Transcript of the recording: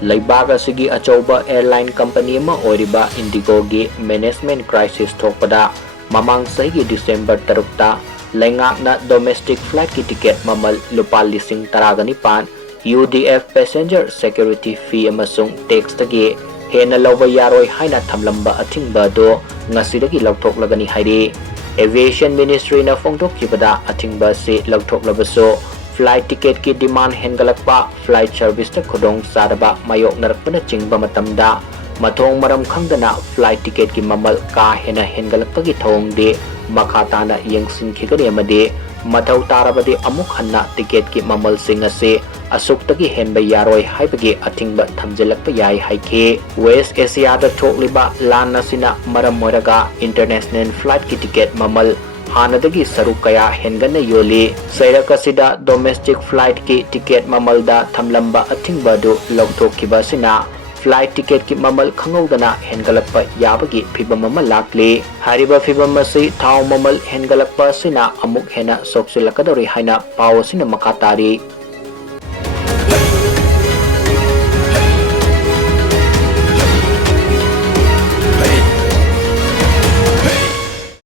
Leibag asigi achauba airline company ma oiriba Indigo gi management crisis thokpada mamang sahi December 3 Lengakna domestic flight ki ticket mamal lupa lising taraganipan UDF passenger security fee amasung tax tagi hena lawba yaroi haina thamlamba athingba do ngasidagi lawthoklagani hairi Aviation Ministry na phongthokibada athingba se lawthoklabaso flight ticket ki demand hengalakpa flight service ta khodong saraba mayok narakpana chingba matamda mathong maram khangdana flight ticket ki mamal ka hena hengalakpa gi thong de makhatana yengsin khigani amade mathau tarabade amuk hanna ticket ki mamal sing ase asuk henba yaroi haibagi athingba thamjelakpa yai haike West Asia da thokliba lan nasina maram moraga international flight ki ticket mamal hanadagi saru kaya hengana yoli sairakasida domestic flight ki ticket mamal da thamlamba athingba do logthokkiba sina flight ticket ki mamal Khanghoudana Hengatlakpa Yaba gi Fibamda lakli hariba Fibamda si thau mamal Hengatlakpa sina amuk hena soksilakadori haina paw sina makatari